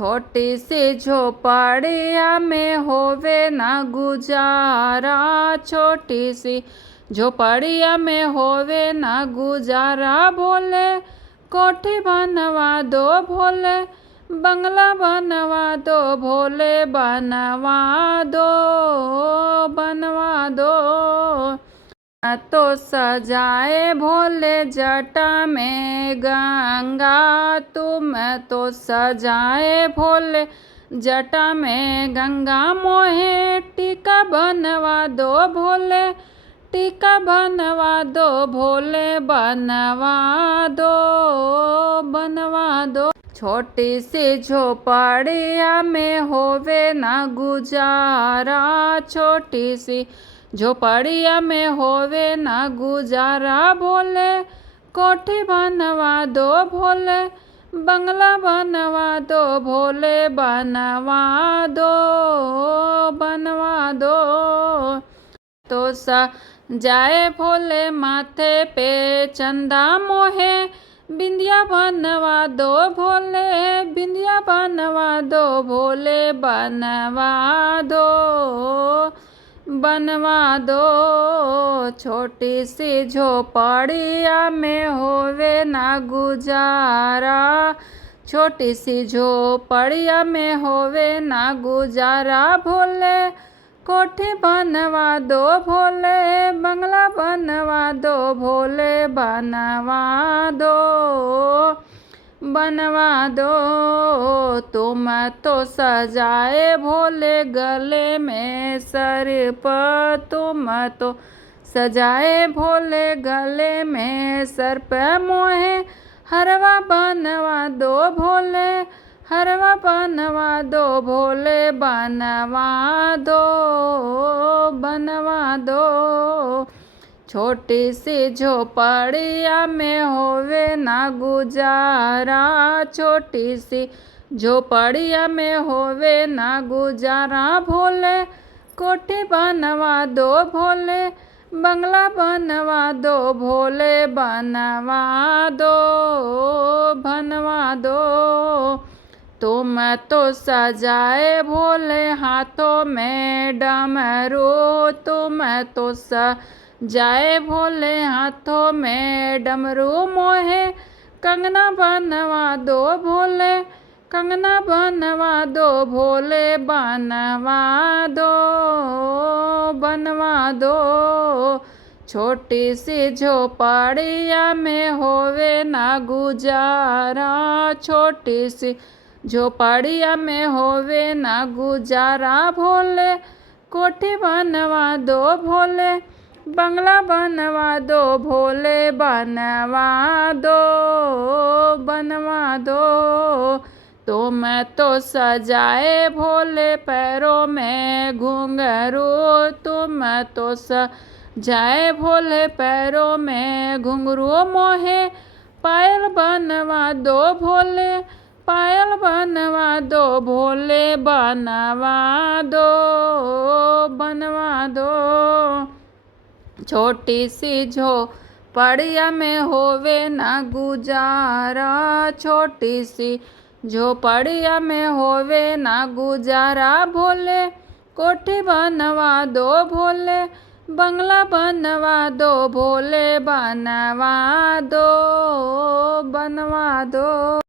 छोटी सी झोपड़िया में होवे ना गुजारा, छोटी सी झोपड़िया में होवे ना गुजारा। भोले कोठी बनवा दो भोले, बंगला बनवा दो भोले, बनवा दो बनवा दो। तो सजाए भोले जटा में गंगा, तुम तो सजाए भोले जटा में गंगा। मोहे टीका बनवा दो भोले, टीका बनवा दो भोले, बनवा दो बनवा दो। छोटी सी झोपड़िया में होवे ना गुजारा, छोटी सी झोपड़िया में होवे ना गुजारा। भोले कोठी बनवा दो भोले, बंगला बनवा दो भोले, बनवा दो बनवा दो। तो सजाए भोले माथे पे चंदा, मोहे बिंदिया बनवा दो भोले, बिंदिया बनवा दो भोले, बनवा दो बनवा दो। छोटी सी झोपड़िया में होवे ना गुजारा, छोटी सी झोपड़िया में होवे ना गुजारा। भोले कोठी बनवा दो भोले, बंगला बनवा दो भोले, बनवा दो बनवा दो। तुम तो सजाए भोले गले में सर्प, तुम तो सजाए भोले गले में सर्प। मोहे हरवा बनवा दो भोले, हरवा बनवा दो भोले, बनवा दो बनवा दो। छोटी सी झोपड़िया में होवे ना गुजारा, छोटी सी झोपड़िया में होवे ना गुजारा। भोले कोठी बनवा दो भोले, बंगला बनवा दो भोले, बनवा दो बनवा दो। तुम तो सजाए भोले हाथों में डमरू, तुम तो सजाए भोले हाथों में डमरू। मोहे कंगना बनवा दो भोले, कंगना बनवा दो भोले, बनवा दो बनवा दो। छोटी सी झोपड़िया में होवे ना गुजारा, छोटी सी झोपड़िया में होवे ना गुजारा। भोले कोठी बनवा दो भोले, बंगला बनवा दो भोले, बनवा दो बनवा दो। तुम तो सजाए भोले पैरों में घुंघरू, तुम तो सजाए भोले पैरों में घुंघरू। मोहे पायल बनवा दो भोले, पायल बनवा दो भोले, बनवा दो बनवा दो। छोटी सी झोपड़िया में होवे ना गुजारा, छोटी सी झोपड़िया में होवे ना गुजारा। भोले कोठी बनवा दो भोले, बंगला बनवा दो भोले, बनवा दो बनवा दो।